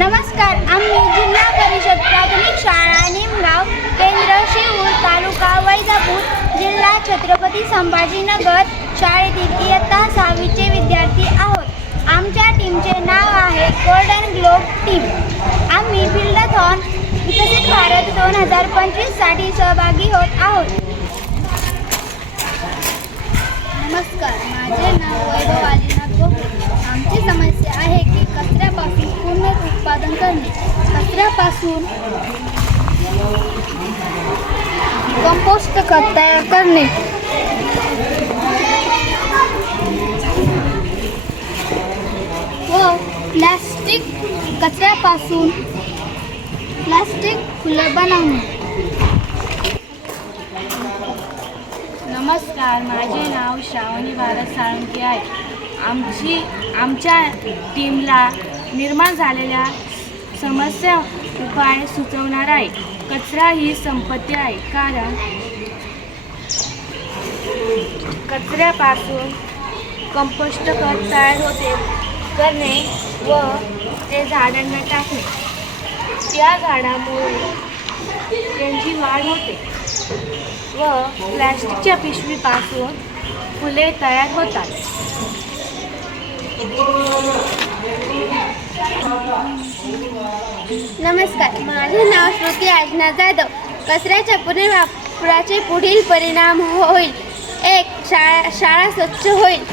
नमस्कार. आम्ही जिल्हा परिषद प्राथमिक शाळा निमगाव, केंद्र शिरूर, तालुका वैजापूर, जिल्हा छत्रपती संभाजीनगर शाळेतील इयत्ता 6वीचे विद्यार्थी आहोत. आमच्या टीमचे नाव आहे गोल्डन ग्लोब टीम. आम्ही बिल्डाथॉन विकसित भारत 2025 साठी सहभागी होत आहोत. नमस्कार, माझे नाव वैभव आदिनाथ गोखले. आमची समस्या आहे की कचऱ्यापासून पूर्ण उत्पादन करणे, कचऱ्यापासून कंपोस्ट खत तयार करणे, व कचऱ्यापासून प्लास्टिक फुलं बनवणे. नमस्कार, माझे नाव श्रावणी भारत साळुंखे आहे. आमच्या टीमला निर्माण झालेल्या समस्या उपाय सुचवणार आहे. कचरा ही संपत्ती आहे, कारण कचऱ्यापासून कंपोस्ट खत तयार करणे व ते झाडांना टाकणे. त्या झाडामुळे त्यांची वाढ होते व प्लॅस्टिकच्या पिशवीपासून फुले तयार होतात. नमस्कार, माझे नाव श्रुती आजनाथ जाधव. कचऱ्याच्या पुनर्वापराचे पुढील परिणाम होईल. 1. शाळा स्वच्छ होईल.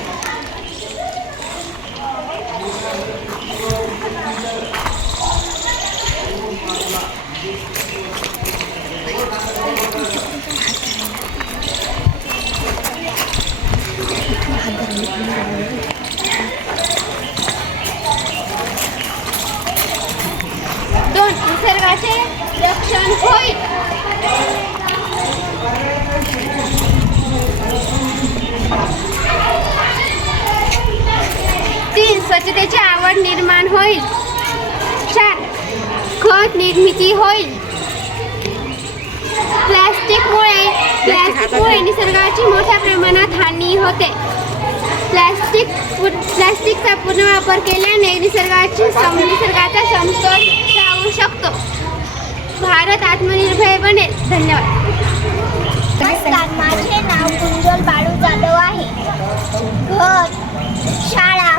2. निसर्गाचे रक्षण होईल. 3. स्वच्छतेची आवड निर्माण होईल. 4. खत निर्मिती होईल. प्लॅस्टिकमुळे निसर्गाची मोठ्या प्रमाणात हानी होते. प्लॅस्टिकचा पुनर्वापर केल्याने निसर्गाचा समतोल राहू शकतो. भारत आत्मनिर्भर बनेल. धन्यवाद. नमस्कार, माझे नाव कुंजल बाळू जाधव आहे. घर, शाळा